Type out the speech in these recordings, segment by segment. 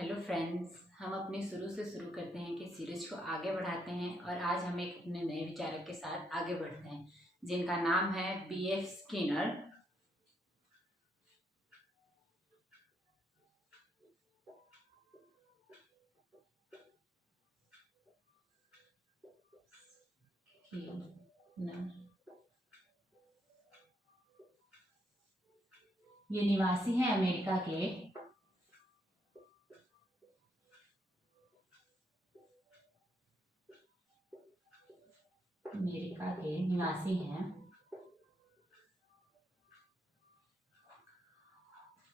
Hello friends, हम अपने शुरू से शुरू करते हैं कि सीरीज को आगे बढ़ाते हैं और आज हम एक अपने नए विचारक के साथ आगे बढ़ते हैं जिनका नाम है B.F. स्किनर। ये निवासी हैं अमेरिका के निवासी हैं।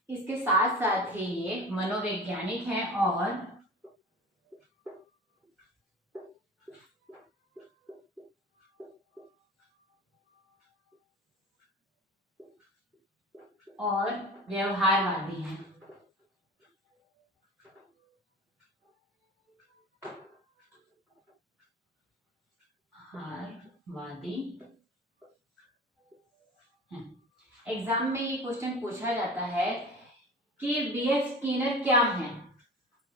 इसके साथ साथ ही ये मनोवैज्ञानिक हैं और व्यवहारवादी हैं। एग्जाम में ये क्वेश्चन पूछा जाता है कि B.F. स्किनर क्या हैं,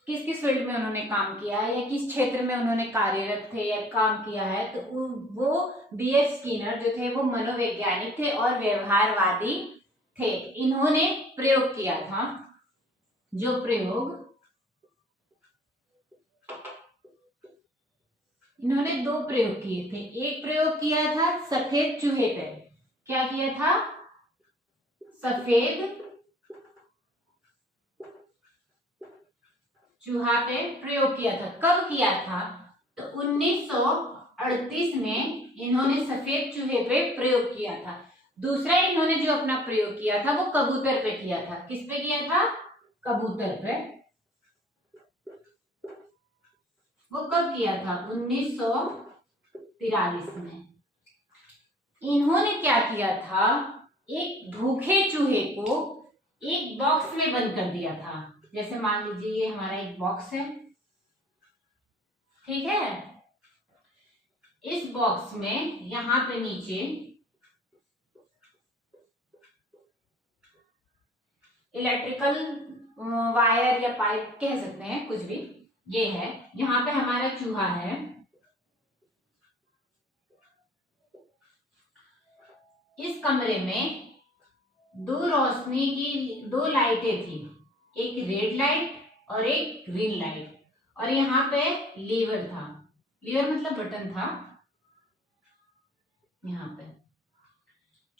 किस किस फील्ड में उन्होंने काम किया है या किस क्षेत्र में उन्होंने कार्यरत थे या काम किया है। तो वो B.F. स्किनर जो थे वो मनोवैज्ञानिक थे और व्यवहारवादी थे। इन्होंने प्रयोग किया था, इन्होंने दो प्रयोग किए थे। एक प्रयोग किया था सफेद चूहे पे। क्या किया था? सफेद चूहा पे प्रयोग किया था। कब किया था? तो 1938 में इन्होंने सफेद चूहे पे प्रयोग किया था। दूसरा इन्होंने जो अपना प्रयोग किया था वो कबूतर पे किया था। किस पे किया था? कबूतर पे। वो कब किया था? 1943 में। इन्होंने क्या किया था? एक भूखे चूहे को एक बॉक्स में बंद कर दिया था। जैसे मान लीजिए ये हमारा एक बॉक्स है, ठीक है। इस बॉक्स में यहां पे नीचे इलेक्ट्रिकल वायर या पाइप कह सकते हैं, कुछ भी, ये है। यहाँ पे हमारा चूहा है। इस कमरे में दो लाइटें थी, एक रेड लाइट और एक ग्रीन लाइट, और यहाँ पे लीवर था। लीवर मतलब बटन था। यहाँ पे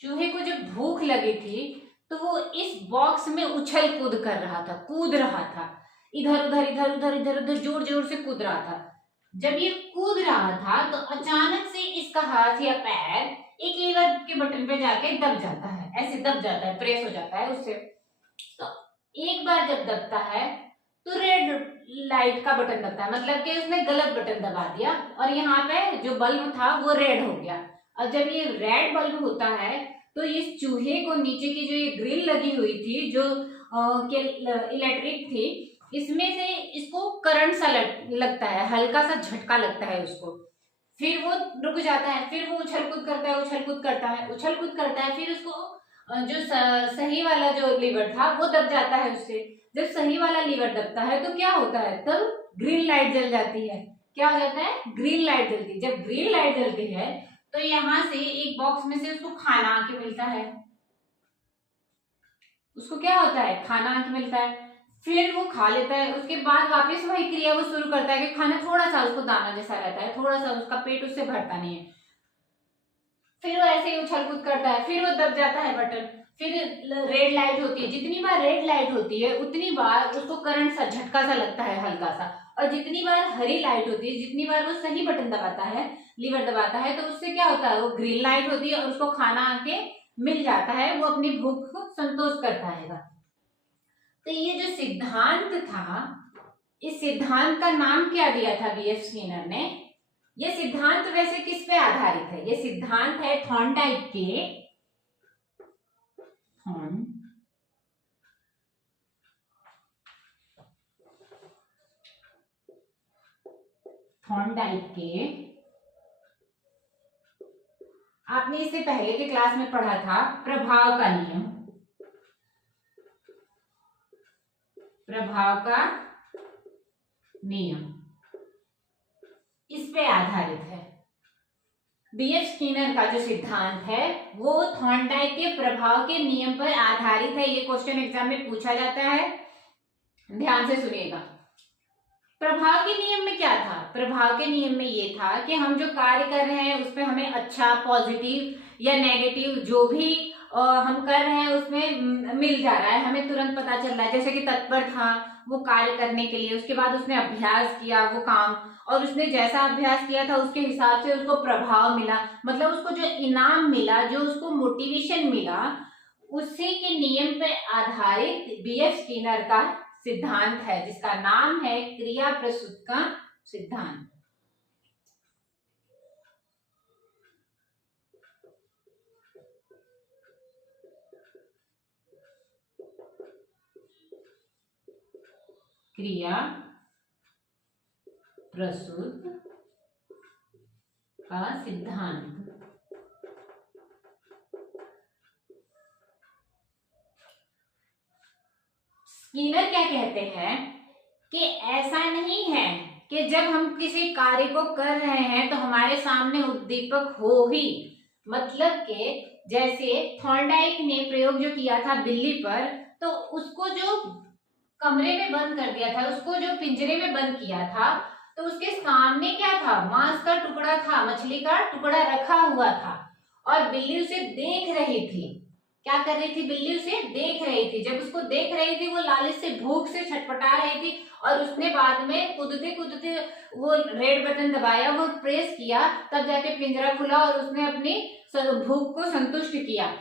चूहे को जब भूख लगी थी तो वो इस बॉक्स में उछल कूद कर रहा था, कूद रहा था, इधर उधर इधर उधर इधर उधर जोर जोर से कूद रहा था। जब ये कूद रहा था तो अचानक से इसका हाथ या पैर एक लीवर के बटन पे जाके दब जाता है, ऐसे दब जाता है, प्रेस हो जाता है उससे। तो एक बार जब दबता है तो रेड लाइट का बटन दबता है, मतलब कि उसने गलत बटन दबा दिया और यहाँ पे जो बल्ब था वो रेड हो गया। और जब ये रेड बल्ब होता है तो इस चूहे को नीचे की जो ये ग्रिल लगी हुई थी, जो इलेक्ट्रिक थी, इसमें से इसको करंट सा लगता है, हल्का सा झटका लगता है उसको। फिर वो रुक जाता है, फिर वो उछल कूद करता है, उछल कूद करता है, उछल कूद करता है। फिर उसको जो सही वाला जो लीवर था वो दब जाता है उससे। जब सही वाला लीवर दबता है तो क्या होता है? तब ग्रीन लाइट जल जाती है। क्या हो जाता है? ग्रीन लाइट जलती है। जब ग्रीन लाइट जलती है तो यहाँ से एक बॉक्स में से उसको खाना आके मिलता है। उसको क्या होता है? खाना आके मिलता है। फिर वो खा लेता है। उसके बाद वापस वही क्रिया वो शुरू करता है कि खाना थोड़ा सा उसको दाना जैसा रहता है, थोड़ा सा, उसका पेट उससे भरता नहीं है। फिर वो ऐसे ही उछल कूद करता है, फिर वो दब जाता है बटन। फिर रेड लाइट होती है। जितनी बार रेड लाइट होती है उतनी बार उसको करंट सा, झटका सा लगता है, हल्का सा। और जितनी बार हरी लाइट होती है, जितनी बार वो सही बटन दबाता है, लीवर दबाता है, तो उससे क्या होता है? वो ग्रीन लाइट होती है और उसको खाना आके मिल जाता है, वो अपनी भूख को संतोष करता है। तो ये जो सिद्धांत था, इस सिद्धांत का नाम क्या दिया था B.F. स्किनर ने? ये सिद्धांत वैसे किस पे आधारित है? ये सिद्धांत है थॉर्नडाइक के आपने इससे पहले के क्लास में पढ़ा था प्रभाव का नियम। प्रभाव का नियम इस पे आधारित है। बीएफ स्किनर का जो सिद्धांत है वो थॉर्नडाइक के प्रभाव के नियम पर आधारित है। ये क्वेश्चन एग्जाम में पूछा जाता है, ध्यान से सुनिएगा। प्रभाव के नियम में क्या था? प्रभाव के नियम में ये था कि हम जो कार्य कर रहे हैं उसमें हमें अच्छा, पॉजिटिव या नेगेटिव जो भी हम कर रहे हैं उसमें मिल जा रहा है, हमें तुरंत पता चल रहा है। जैसे कि तत्पर था वो कार्य करने के लिए, उसके बाद उसने अभ्यास किया वो काम, और उसने जैसा अभ्यास किया था उसके हिसाब से उसको प्रभाव मिला, मतलब उसको जो इनाम मिला, जो उसको मोटिवेशन मिला, उसी के नियम पर आधारित बीएफ स्किनर का सिद्धांत है, जिसका नाम है क्रिया प्रसूत का सिद्धांत। क्रिया प्रसूत का सिद्धांत। स्किनर क्या कहते हैं कि ऐसा नहीं है कि जब हम किसी कार्य को कर रहे हैं तो हमारे सामने उद्दीपक हो ही, मतलब कि जैसे थॉर्नडाइक ने प्रयोग जो किया था बिल्ली पर, तो उसको जो कमरे में बंद कर दिया था, उसको जो पिंजरे में बंद किया था, तो उसके सामने क्या था? मांस का टुकड़ा था, मछली का टुकड़ा रखा हुआ था, और बिल्ली उसे देख रही थी। क्या कर रही थी? बिल्ली उसे देख रही थी। जब उसको देख रही थी वो लालच से, भूख से छटपटा रही थी, और उसने बाद में कूदते कूदते वो रेड बटन दबाया, वो प्रेस किया, तब जाके पिंजरा खुला और उसने अपनी भूख को संतुष्ट किया।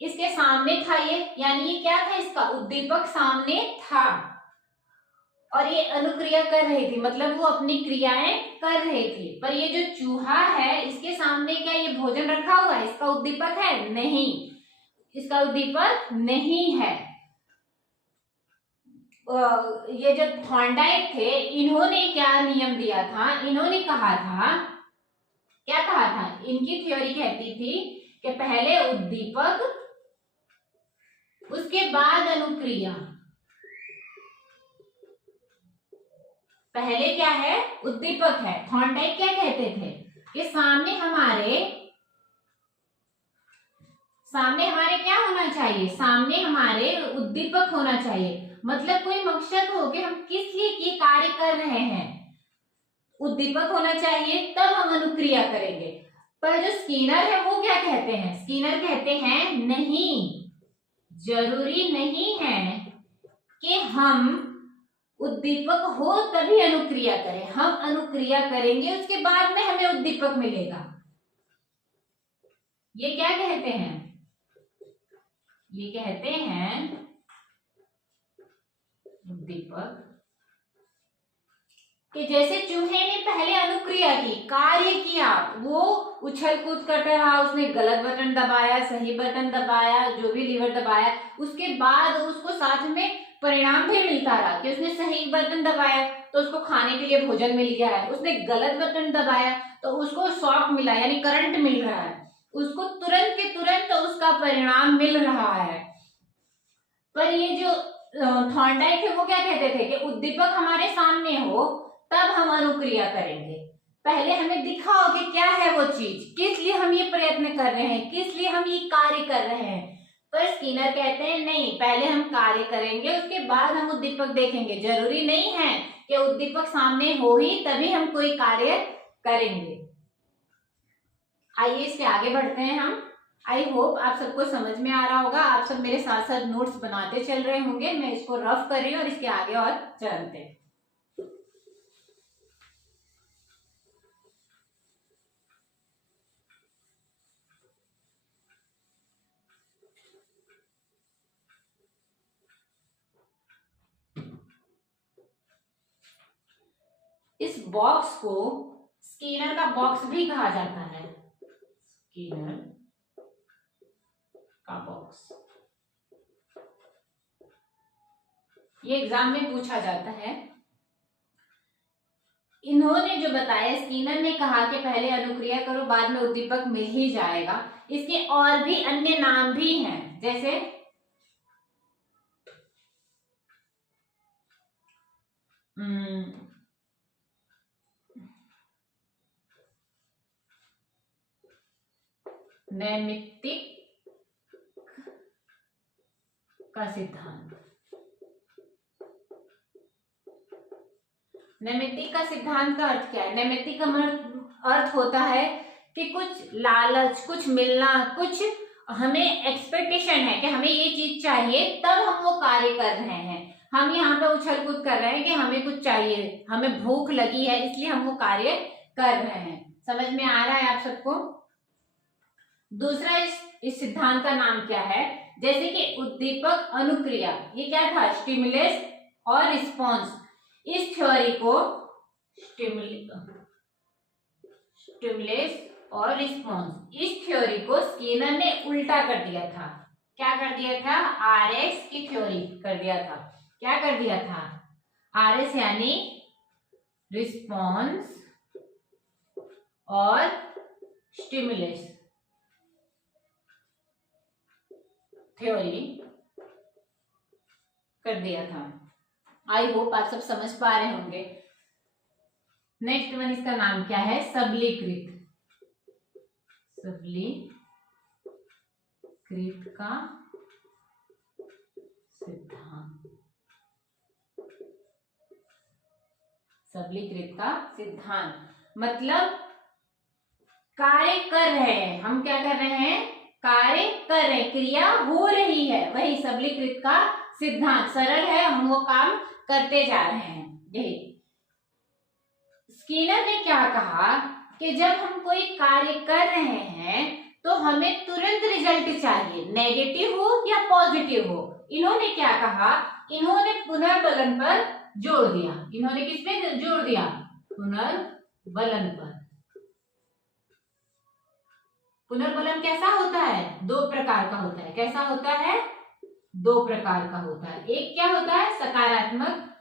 इसके सामने था ये, यानी ये क्या था? इसका उद्दीपक सामने था और ये अनुक्रिया कर रही थी, मतलब वो अपनी क्रियाएं कर रही थी। पर ये जो चूहा है, इसके सामने क्या ये भोजन रखा हुआ है? इसका उद्दीपक है? नहीं, इसका उद्दीपक नहीं है। ये जो थॉर्नडाइक थे, इन्होंने क्या नियम दिया था? इन्होंने कहा था, क्या कहा था? इनकी थ्योरी कहती थी कि पहले उद्दीपक, उसके बाद अनुक्रिया। पहले क्या है? उद्दीपक है। थॉर्नडाइक क्या कहते थे कि सामने हमारे क्या होना चाहिए? सामने हमारे उद्दीपक होना चाहिए, मतलब कोई मकसद हो कि हम किस लिए ये कार्य कर रहे हैं, उद्दीपक होना चाहिए, तब हम अनुक्रिया करेंगे। पर जो स्किनर है वो क्या कहते हैं? स्किनर कहते हैं नहीं, जरूरी नहीं है कि हम उद्दीपक हो तभी अनुक्रिया करें, हम अनुक्रिया करेंगे उसके बाद में हमें उद्दीपक मिलेगा। ये क्या कहते हैं? ये कहते हैं उद्दीपक कि जैसे चूहे ने पहले अनुक्रिया की, कार्य किया, वो उछल कूद करता रहा, उसने गलत बटन दबाया, सही बटन दबाया, जो भी लीवर दबाया, उसके बाद उसको साथ में परिणाम भी मिलता रहा कि उसने सही बटन दबाया तो उसको खाने के लिए भोजन मिल गया है, उसने गलत बटन दबाया तो उसको शॉक मिला, यानी करंट मिल रहा है, उसको तुरंत के तुरंत तो उसका परिणाम मिल रहा है। पर ये जो थॉर्नडाइक है वो क्या कहते थे कि उद्दीपक हमारे सामने हो तब हम अनुक्रिया करेंगे, पहले हमें दिखाओ कि क्या है वो चीज, किस लिए हम ये प्रयत्न कर रहे हैं, किस लिए हम ये कार्य कर रहे हैं। पर स्किनर कहते हैं नहीं, पहले हम कार्य करेंगे उसके बाद हम उद्दीपक देखेंगे, जरूरी नहीं है कि उद्दीपक सामने हो ही तभी हम कोई कार्य करेंगे। आइए इसके आगे बढ़ते हैं हम। आई होप आप सबको समझ में आ रहा होगा, आप सब मेरे साथ साथ नोट्स बनाते चल रहे होंगे, मैं इसको रफ कर रही हूँ और इसके आगे और चलते हैं। इस बॉक्स को स्किनर का बॉक्स भी कहा जाता है, स्किनर का बॉक्स। ये एग्जाम में पूछा जाता है। इन्होंने जो बताया, स्किनर ने कहा कि पहले अनुक्रिया करो बाद में उद्दीपक मिल ही जाएगा। इसके और भी अन्य नाम भी हैं, जैसे नैमित्तिक का सिद्धांत। नैमित्तिक का सिद्धांत का अर्थ क्या है? नैमित्तिक का अर्थ होता है कि कुछ लालच, कुछ मिलना, कुछ हमें एक्सपेक्टेशन है कि हमें ये चीज चाहिए, तब हम वो कार्य कर रहे हैं। हम यहाँ पे उछल कूद कर रहे हैं कि हमें कुछ चाहिए, हमें भूख लगी है, इसलिए हम वो कार्य कर रहे हैं। समझ में आ रहा है आप सबको? दूसरा इस सिद्धांत का नाम क्या है? जैसे कि उद्दीपक अनुक्रिया, ये क्या था? स्टिमुलस और रिस्पॉन्स। इस थ्योरी को स्टिमुलस और रिस्पॉन्स, इस थ्योरी को स्किनर ने उल्टा कर दिया था। क्या कर दिया था? आरएस की थ्योरी कर दिया था। क्या कर दिया था? आरएस यानी रिस्पॉन्स और स्टिमुलस थ्योरी कर दिया था। आई होप आप सब समझ पा रहे होंगे। नेक्स्ट वन, इसका नाम क्या है? सबलीकृत। सबलीकृत का सिद्धांत। सबलीकृत का सिद्धांत मतलब कार्य कर रहे हैं, हम क्या कर रहे हैं? कार्य कर रहे हैं, क्रिया हो रही है, वही सबलीकृत का सिद्धांत। सरल है, हम वो काम करते जा रहे हैं। यही स्किनर ने क्या कहा कि जब हम कोई कार्य कर रहे हैं तो हमें तुरंत रिजल्ट चाहिए, नेगेटिव हो या पॉजिटिव हो। इन्होंने क्या कहा? इन्होंने पुनर्बलन पर जोर दिया। इन्होंने किस पे जोर दिया? पुनर्बलन पर। पुनर्बलन कैसा होता है? दो प्रकार का होता है। कैसा होता है? दो प्रकार का होता है। एक क्या होता है? सकारात्मक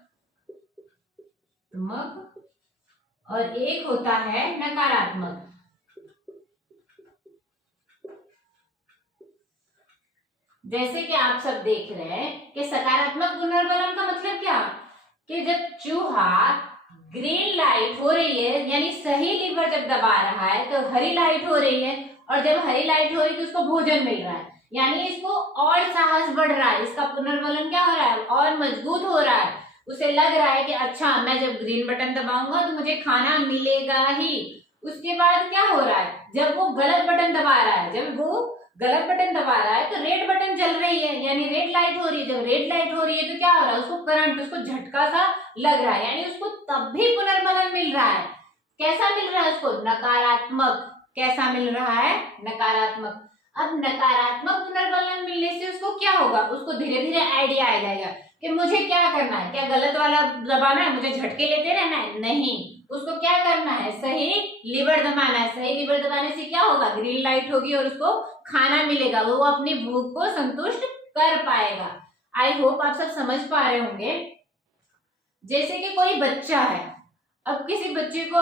और एक होता है नकारात्मक। जैसे कि आप सब देख रहे हैं कि सकारात्मक पुनर्बलन का मतलब क्या? कि जब चूहा ग्रीन लाइट हो रही है, यानी सही लीवर जब दबा रहा है तो हरी लाइट हो रही है, और जब हरी लाइट हो रही है तो उसको भोजन मिल रहा है, यानी इसको और साहस बढ़ रहा है, इसका पुनर्बलन क्या हो रहा है? और मजबूत हो रहा है। उसे लग रहा है कि अच्छा, मैं जब ग्रीन बटन दबाऊंगा तो मुझे खाना मिलेगा ही। उसके बाद क्या हो रहा है? जब वो गलत बटन दबा रहा है, जब वो गलत बटन दबा रहा है तो रेड बटन जल रही है, यानी रेड लाइट हो रही है। जब रेड लाइट हो रही है तो क्या हो रहा है? उसको करंट, उसको झटका सा लग रहा है, यानी उसको तब भी पुनर्बलन मिल रहा है। कैसा मिल रहा है उसको? नकारात्मक। कैसा मिल रहा है? नकारात्मक। अब नकारात्मक पुनर्बलन मिलने से उसको क्या होगा? उसको धीरे धीरे आइडिया आ जाएगा कि मुझे क्या करना है। क्या गलत वाला दबाना है? मुझे झटके लेते रहना है? नहीं, उसको क्या करना है? सही लीवर दबाना है। सही लीवर दबाने से क्या होगा? ग्रीन लाइट होगी और उसको खाना मिलेगा, वो अपनी भूख को संतुष्ट कर पाएगा। आई होप आप सब समझ पा रहे होंगे। जैसे कि कोई बच्चा है, अब किसी बच्चे को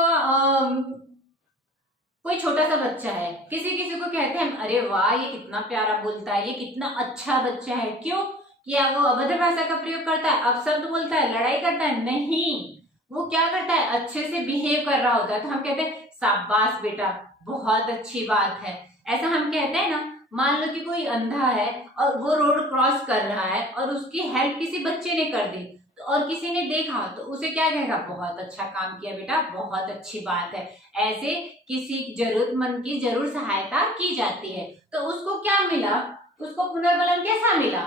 कोई छोटा सा बच्चा है, किसी किसी को कहते हैं अरे वाह, ये कितना प्यारा बोलता है, ये कितना अच्छा बच्चा है। क्यों? क्या वो अभद्र भाषा का प्रयोग करता है, अपशब्द बोलता है, लड़ाई करता है? नहीं, वो क्या करता है? अच्छे से बिहेव कर रहा होता है। तो हम कहते हैं शाबाश बेटा, बहुत अच्छी बात है, ऐसा हम कहते हैं ना। मान लो कि कोई अंधा है और वो रोड क्रॉस कर रहा है और उसकी हेल्प किसी बच्चे ने कर दी, और किसी ने देखा तो उसे क्या कहेगा? बहुत अच्छा काम किया बेटा, बहुत अच्छी बात है। ऐसे किसी जरूरतमंद की जरूर सहायता की जाती है। तो उसको क्या मिला? उसको पुनर्बलन कैसा मिला?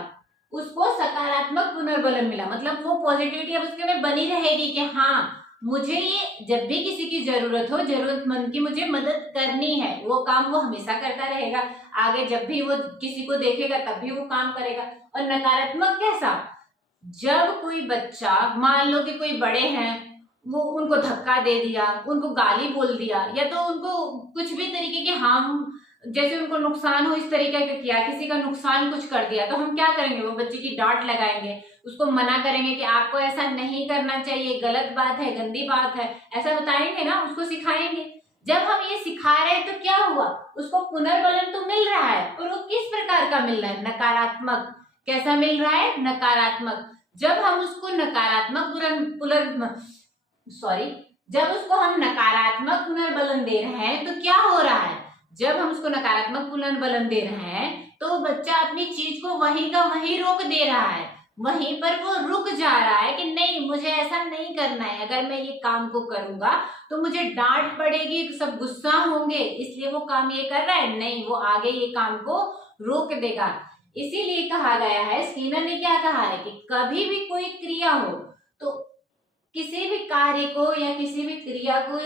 उसको सकारात्मक पुनर्बलन मिला। मतलब वो पॉजिटिविटी अब उसके में बनी रहेगी कि हाँ, मुझे ये जब भी किसी की जरूरत हो, जरूरतमंद की मुझे मदद करनी है, वो काम वो हमेशा करता रहेगा। आगे जब भी वो किसी को देखेगा तब भी वो काम करेगा। और नकारात्मक कैसा? जब कोई बच्चा, मान लो कि कोई बड़े हैं, वो उनको धक्का दे दिया, उनको गाली बोल दिया, या तो उनको कुछ भी तरीके के हम, जैसे उनको नुकसान हो इस तरीके का किया, किसी का नुकसान कुछ कर दिया, तो हम क्या करेंगे? वो बच्चे की डांट लगाएंगे, उसको मना करेंगे कि आपको ऐसा नहीं करना चाहिए, गलत बात है, गंदी बात है, ऐसा बताएंगे ना, उसको सिखाएंगे। जब हम ये सिखा रहे हैं तो क्या हुआ? उसको पुनर्बलन तो मिल रहा है, और वो किस प्रकार का मिल रहा है? नकारात्मक। कैसा मिल रहा है? नकारात्मक। जब हम उसको नकारात्मक जब उसको हम नकारात्मक पुनर्बलन दे रहे हैं तो क्या हो रहा है? जब हम उसको नकारात्मक पुनर्बलन दे रहे हैं तो बच्चा अपनी चीज को वहीं का वहीं रोक दे रहा है, वहीं पर वो रुक जा रहा है कि नहीं मुझे ऐसा नहीं करना है, अगर मैं ये काम को करूंगा तो मुझे डांट पड़ेगी, सब गुस्सा होंगे, इसलिए वो काम ये कर रहा है नहीं, वो आगे ये काम को रोक देगा। इसीलिए कहा गया है, स्किनर ने क्या कहा है कि कभी भी कोई क्रिया हो तो किसी भी कार्य को या किसी भी क्रिया को,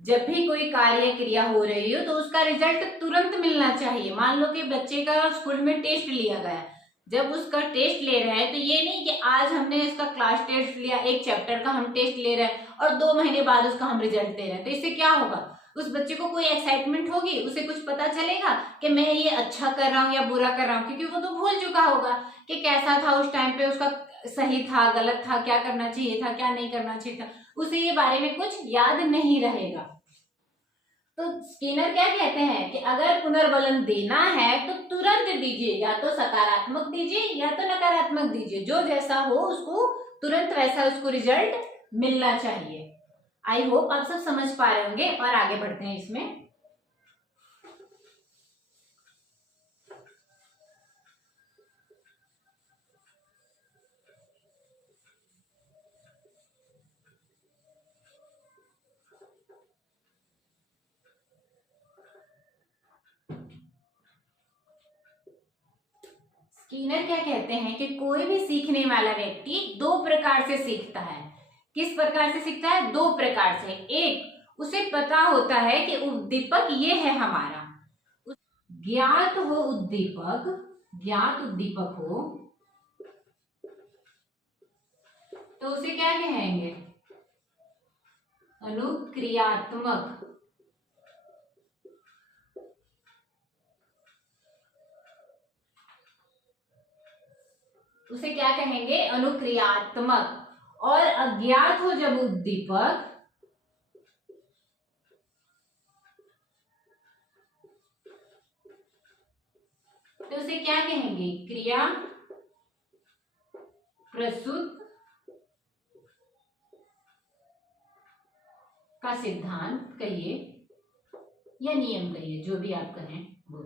जब भी कोई कार्य क्रिया हो रही हो तो उसका रिजल्ट तुरंत मिलना चाहिए। मान लो कि बच्चे का स्कूल में टेस्ट लिया गया, जब उसका टेस्ट ले रहे हैं तो ये नहीं कि आज हमने इसका क्लास टेस्ट लिया, एक चैप्टर का हम टेस्ट ले रहे हैं और 2 महीने बाद उसका हम रिजल्ट दे रहे हैं, तो इससे क्या होगा, उस बच्चे को कोई एक्साइटमेंट होगी, उसे कुछ पता चलेगा कि मैं ये अच्छा कर रहा हूँ या बुरा कर रहा हूँ, क्योंकि वो तो भूल चुका होगा कि कैसा था उस टाइम पे, उसका सही था गलत था, क्या करना चाहिए था क्या नहीं करना चाहिए था, उसे ये बारे में कुछ याद नहीं रहेगा। तो स्किनर क्या कहते हैं कि अगर पुनर्बलन देना है तो तुरंत दीजिए, या तो सकारात्मक दीजिए या तो नकारात्मक दीजिए, जो जैसा हो उसको तुरंत वैसा उसको रिजल्ट मिलना चाहिए। आई होप आप सब समझ पा रहे होंगे और आगे बढ़ते हैं इसमें। स्किनर क्या कहते हैं कि कोई भी सीखने वाला व्यक्ति 2 प्रकार से सीखता है। किस प्रकार से सीखता है? 2 प्रकार से। एक, उसे पता होता है कि उद्दीपक ये है हमारा, ज्ञात हो उद्दीपक, ज्ञात उद्दीपक हो तो उसे क्या कहेंगे? अनुक्रियात्मक। उसे क्या कहेंगे? अनुक्रियात्मक। और अज्ञात हो जब उद्दीपक तो उसे क्या कहेंगे? क्रिया प्रस्तुत का सिद्धांत कहिए या नियम कहिए, जो भी आप कहें वो।